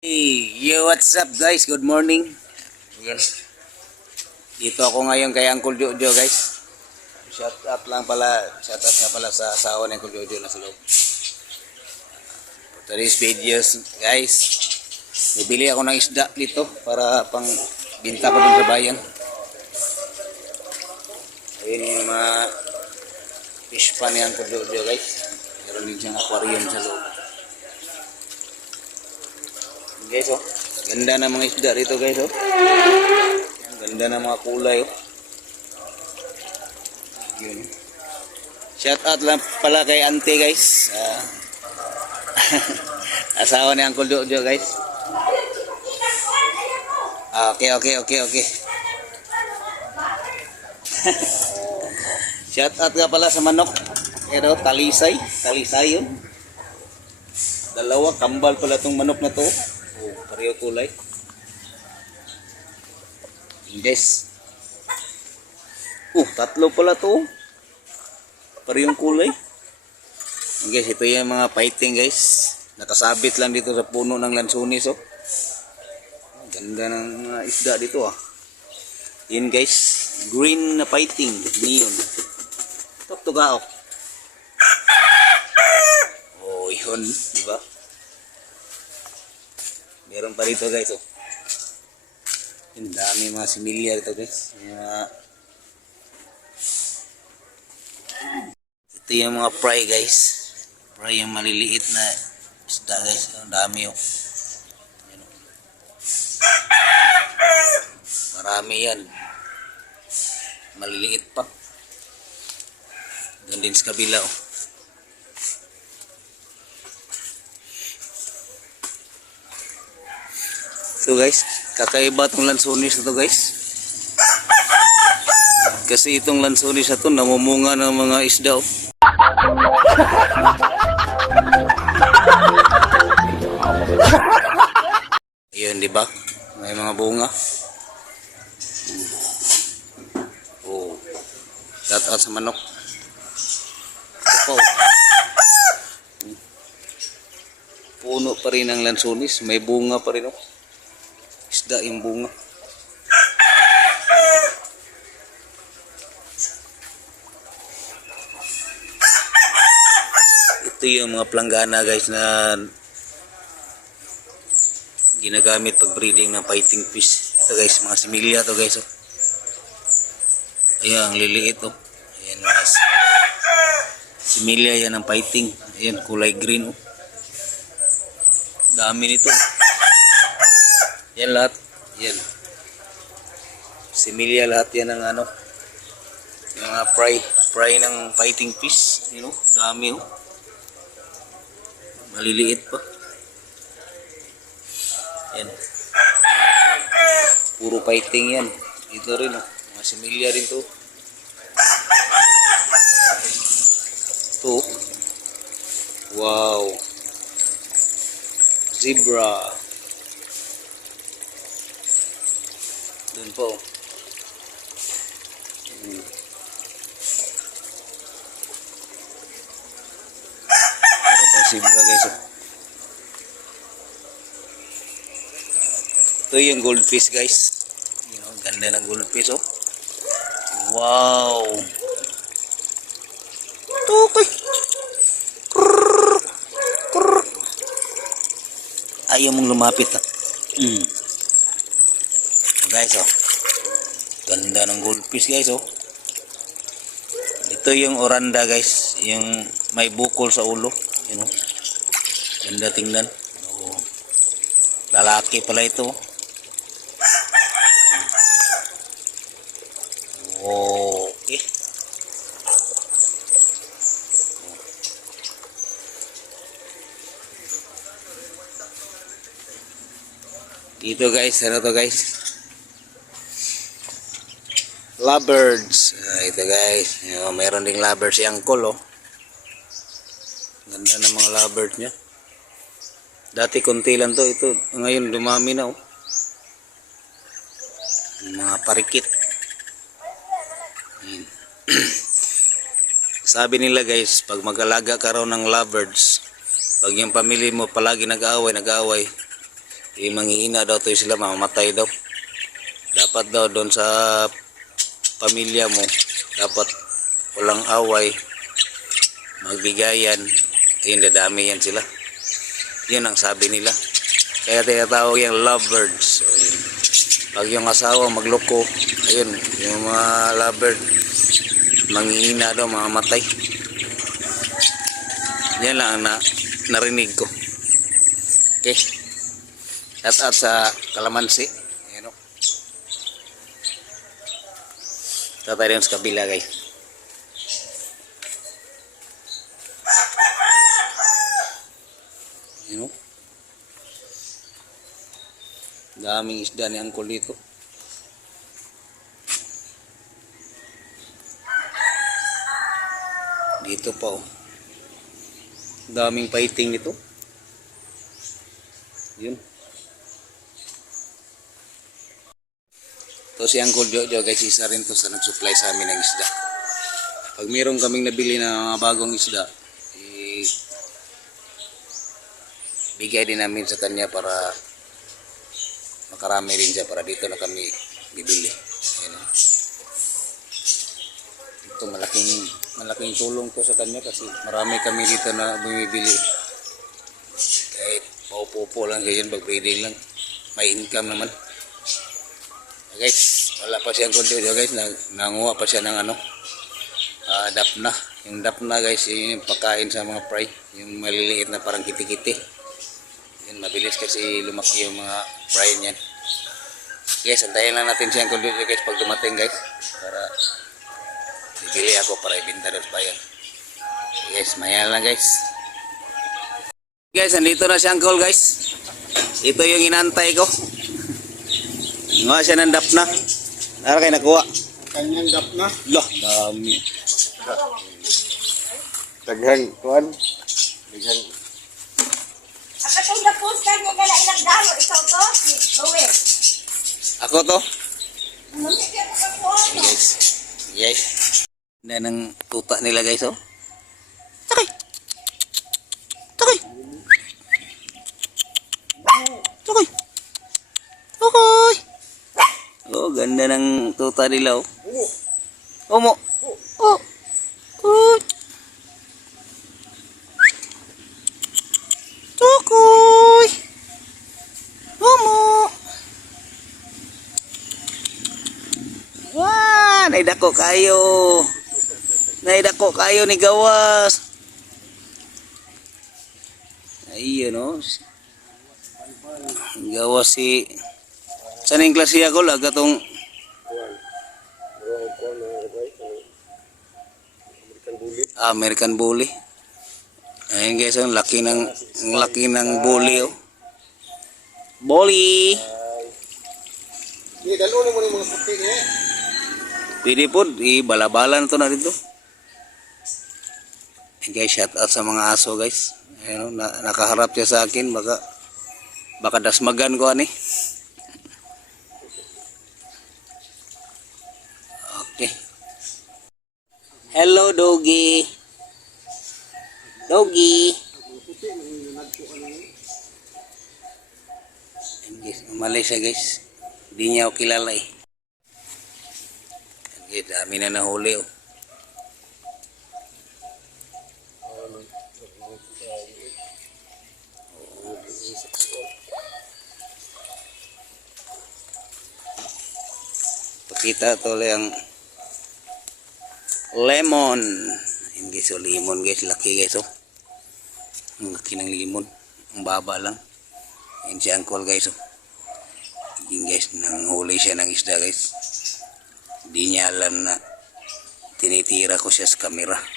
Hey, yo, what's up guys? Good morning. Ayan. Dito ako ngayon kay Uncle Jojo guys. Shout out lang pala, shout out nga pala sa asawa ni Uncle Jojo na sa loob. For today's videos guys, bibili ako ng isda dito para pang binta ko dun sa bayan. Ayun yung mga fish pan ni Uncle Jojo guys. Meron din siyang aquarium sa loob. Guys, oh. Ganda ng mga isda rito, guys, oh. Ganda ng mga kulay, oh. Yun. Shout out lang pala kay Ante, guys. Ah, asawa ni Uncle Jojo, guys. Ah, okay, okay, okay, okay. Shout out nga pala sa manok. Pero talisay, talisay yun. Dalawa, kambal pala tong manok na to. Oh, pareho kulay. Yes. Oh, tatlo pala to. Parehong kulay. Guys, ito yung mga fighting guys. Nakasabit lang dito sa puno ng lansunis oh. Ganda ng mga isda dito ah. Yun guys, green na fighting, neon. Tok tugaok. Oh, yun, di ba? Meron pa rito guys, oh. Ang dami mga similya rito guys. Mga... Ito yung mga fry guys. Fry yung maliliit na isda guys. Ang dami oh. Oh. Marami yan. Maliliit pa. Doon din sa kabila oh. So guys, kakaiba itong lansonis na to guys. Kasi itong lansonis na to namumunga ng mga isda oh. Ayun, di ba? May mga bunga. Oh. Shout out sa manok. Po. Puno pa rin ang lansonis. May bunga pa rin oh isda yung bunga. Ito yung mga planggana guys na ginagamit pag breeding ng fighting fish. Ito guys, mga similya to guys. Oh. Ayan, ang liliit oh. Ayan mga similya yan ng fighting. Ayan, kulay green oh. Dami nito. Yan lahat. Yan. Similya lahat yan ng ano. Yung mga fry. Fry ng fighting fish. You know, dami oh. Maliliit pa. Yan. Puro fighting yan. Ito rin oh. Mga similya rin to. Ito. Wow. Zebra. Doon po. Hmm. Ito po zebra guys. oh. Ito yung goldfish guys. You ganda ng goldfish oh. Wow. Tukoy. Ayaw mong lumapit ah. Mm. Guys, oh. Ganda ng goldfish, guys, oh. Ito yung oranda, guys. Yung may bukol sa ulo. You know. Ganda tingnan. Oh. Lalaki pala ito. Oh. Okay. Dito guys, ano to guys? Lovebirds. Ah, ito guys. Yung, mayroon ding lovebirds si Uncle oh. Ganda ng mga lovebirds niya. Dati konti lang to. Ito, ngayon dumami na oh. Mga parikit. Sabi nila guys, pag mag-alaga ka raw ng lovebirds, pag yung pamilya mo palagi nag-aaway, nag-aaway, Di manghihina daw to sila, mamamatay daw. Dapat daw doon sa pamilya mo, dapat walang away, magbigayan, ayun dadami yan sila. Yun ang sabi nila. Kaya tinatawag yung lovebirds. So, yun. Pag yung asawa magloko, ayun, yung mga lovebird, manghihina daw, mamamatay. Yan lang ang na, narinig ko. Okay. Shout out sa Kalamansi. Ayan o. Ito tayo sa kabila guys. Ayan o. Daming isda ni Angkol dito. Dito pa oh. Daming fighting nito. Yun. To si Uncle Jojo guys, isa rin to sa nag-supply sa amin ng isda. Pag mayroon kaming nabili na mga bagong isda, eh, bigay din namin sa kanya para makarami rin siya para dito na kami bibili. Ayan, oh. Ito malaking malaking tulong to sa kanya kasi marami kami dito na bumibili. Kahit paupo-upo lang ganyan pag lang. May income naman. Guys, wala pa siyang kundi guys. Nang, nanguha pa siya ng ano. ah, dapna. Yung dapna guys, yun yung pagkain sa mga fry. Yung maliliit na parang kiti-kiti. Yun, mabilis kasi lumaki yung mga fry niyan. Guys, antayin lang natin siyang kundi guys pag dumating guys. Para bibili ako para ibinta doon sa bayan. Guys, maya lang guys. Guys, andito na si Uncle guys. Ito yung inantay ko. Nga siya ng dapna. Nara kayo nakuha. Kanyang gap na. Lah, dami. Daghang kuan. Daghang At itong naposta niya na ilang dalo, ikaw to, si Louie. Ako to. Ako. Guys. Guys. Na ng tuta nila guys oh. Ganda ng tuta nila oh. Omo. Oh. Oh. Tukoy. Omo. Wah, naidako kayo. Naidako kayo ni Gawas. Ayun no. Gawas si Saan yung klase ako laga tong Ah, American Bully. Ayun guys, ang laki ng ang laki ng bully oh. Bully. Ni dalo ni mo mga puti ni. Pwede po, i-balabalan to na dito. Eh, guys, shout out sa mga aso guys. Ayun, na, nakaharap siya sa akin, baka baka dasmagan ko ani. Okay. Hello, doggy. Doggy. Guys, umalis siya guys. Hindi niya ako kilala eh. Eh, dami na nahuli oh. Pakita to ang lemon. Ayun guys, oh, lemon guys, laki guys oh. Ang laki ng lemon. Ang baba lang. Ayun si uncle guys oh. Ayun guys, nanghuli siya ng isda guys. Di niya alam na tinitira ko siya sa kamera.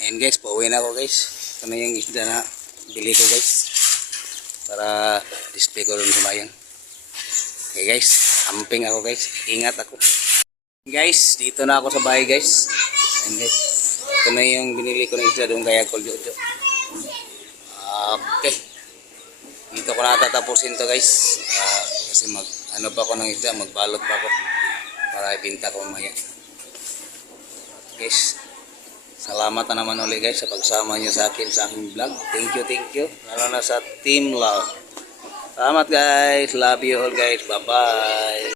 Ayan guys, pauwi na ako guys. Ito na yung isda na bili ko guys. Para display ko rin bayan. Okay guys, amping ako guys. Ingat ako. Guys, dito na ako sa bahay guys. Ayan guys. Ito na yung binili ko ng isda doon kaya Col Jojo. Okay. Dito ko na tatapusin to guys. Ah, kasi mag ano pa ako ng isda, magbalot pa ako para ibenta ko mamaya. Guys, Salamat na naman ulit guys sa pagsama nyo sa akin sa aking vlog. Thank you, thank you. Lalo na sa Team Love. Salamat guys. Love you all guys. Bye-bye.